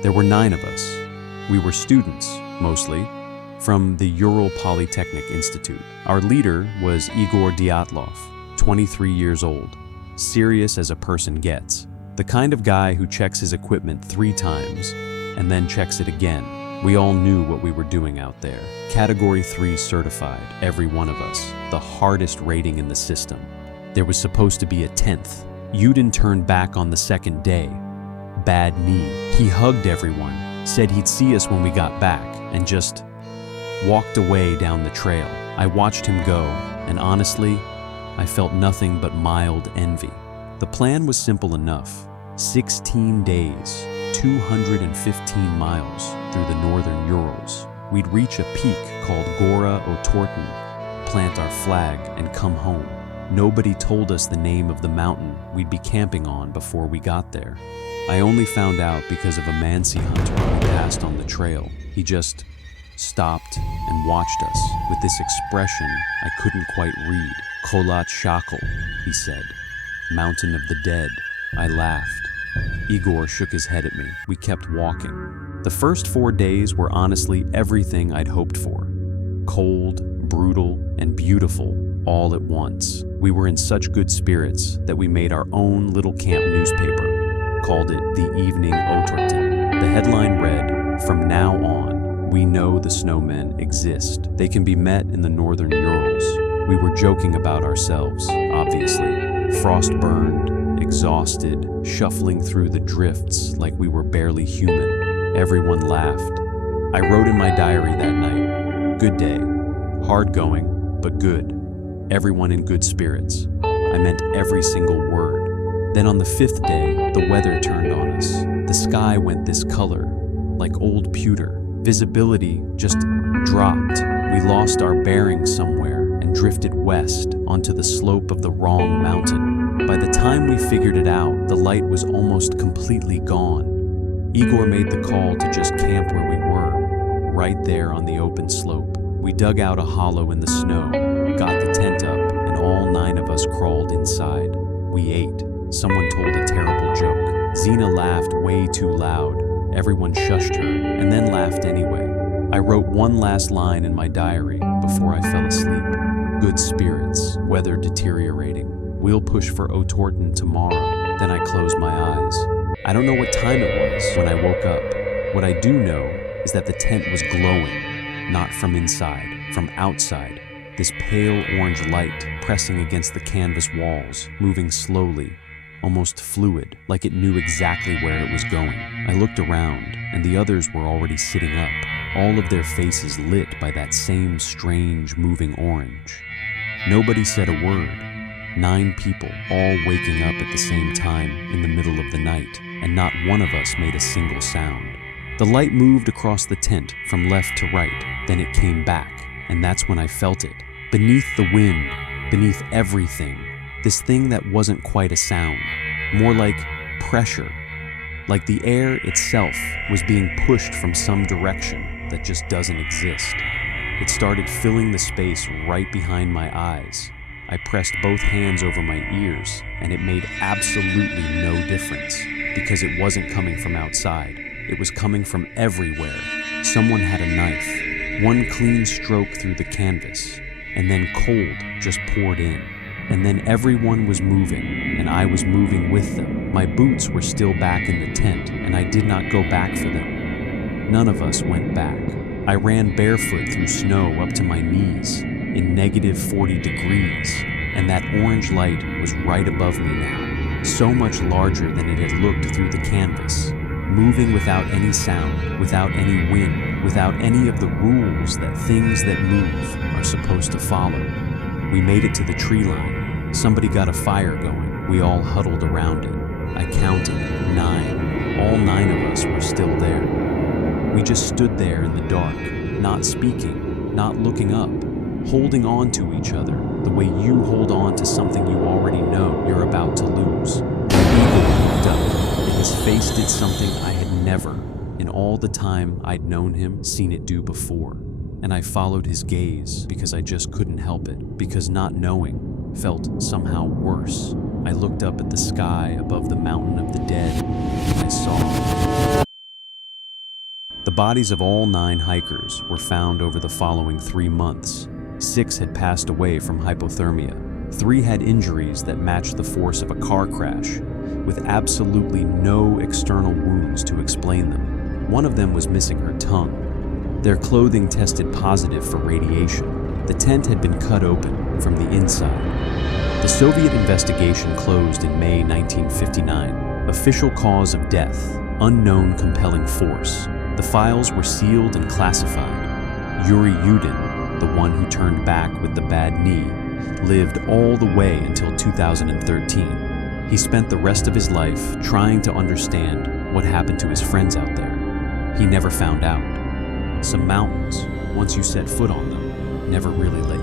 There were 9 of us. We were students, mostly, from the Ural Polytechnic Institute. Our leader was Igor Dyatlov, 23 years old, serious as a person gets. The kind of guy who checks his equipment 3 times and then checks it again. We all knew what we were doing out there. Category 3 certified, every one of us, the hardest rating in the system. There was supposed to be a 10th. Yudin turned back on the 2nd day. Bad knee. He hugged everyone, said he'd see us when we got back, and just walked away down the trail. I watched him go, and honestly, I felt nothing but mild envy. The plan was simple enough. 16 days, 215 miles through the northern Urals. We'd reach a peak called Gora Otorten, plant our flag, and come home. Nobody told us the name of the mountain we'd be camping on before we got there. I only found out because of a Mansi hunter we passed on the trail. He just stopped and watched us with this expression I couldn't quite read. Kholat Shakal, he said. Mountain of the Dead. I laughed. Igor shook his head at me. We kept walking. The first 4 days were honestly everything I'd hoped for. Cold, brutal, and beautiful all at once. We were in such good spirits that we made our own little camp newspaper, called it The Evening Otorten. The headline read, "From now on, we know the snowmen exist. They can be met in the northern Urals." We were joking about ourselves, obviously. Frost-burned, exhausted, shuffling through the drifts like we were barely human. Everyone laughed. I wrote in my diary that night, "Good day. Hard going, but good. Everyone in good spirits." I meant every single word. Then on the 5th day, the weather turned on us. The sky went this color, like old pewter. Visibility just dropped. We lost our bearings somewhere and drifted west onto the slope of the wrong mountain. By the time we figured it out, the light was almost completely gone. Igor made the call to just camp where we were, right there on the open slope. We dug out a hollow in the snow, got the tent up, and all 9 of us crawled inside. We ate. Someone told a terrible joke. Zena laughed way too loud. Everyone shushed her, and then laughed anyway. I wrote one last line in my diary before I fell asleep. Good spirits, weather deteriorating. We'll push for Otorten tomorrow. Then I closed my eyes. I don't know what time it was when I woke up. What I do know is that the tent was glowing, not from inside, from outside. This pale orange light pressing against the canvas walls, moving slowly, almost fluid, like it knew exactly where it was going. I looked around, and the others were already sitting up, all of their faces lit by that same strange, moving orange. Nobody said a word. 9 people, all waking up at the same time in the middle of the night, and not one of us made a single sound. The light moved across the tent from left to right, then it came back, and that's when I felt it. Beneath the wind, beneath everything, this thing that wasn't quite a sound, more like pressure, like the air itself was being pushed from some direction that just doesn't exist. It started filling the space right behind my eyes. I pressed both hands over my ears, and it made absolutely no difference, because it wasn't coming from outside. It was coming from everywhere. Someone had a knife. One clean stroke through the canvas, and then cold just poured in. And then everyone was moving, and I was moving with them. My boots were still back in the tent, and I did not go back for them. None of us went back. I ran barefoot through snow up to my knees, in negative 40 degrees, and that orange light was right above me now, so much larger than it had looked through the canvas, moving without any sound, without any wind, without any of the rules that things that move are supposed to follow. We made it to the tree line. Somebody got a fire going. We all huddled around it. I counted 9. All 9 of us were still there. We just stood there in the dark, not speaking, not looking up, holding on to each other the way you hold on to something you already know you're about to lose. Igor looked up, and his face did something I had never, in all the time I'd known him, seen it do before. And I followed his gaze because I just couldn't help it, because not knowing felt somehow worse. I looked up at the sky above the mountain of the dead, and I saw The bodies of all 9 hikers were found over the following 3 months. 6 had passed away from hypothermia. 3 had injuries that matched the force of a car crash, with absolutely no external wounds to explain them. 1 of them was missing her tongue. Their clothing tested positive for radiation. The tent had been cut open from the inside. The Soviet investigation closed in May 1959. Official cause of death: unknown compelling force. The files were sealed and classified. Yuri Yudin, the one who turned back with the bad knee, lived all the way until 2013. He spent the rest of his life trying to understand what happened to his friends out there. He never found out. Some mountains, once you set foot on them, never really let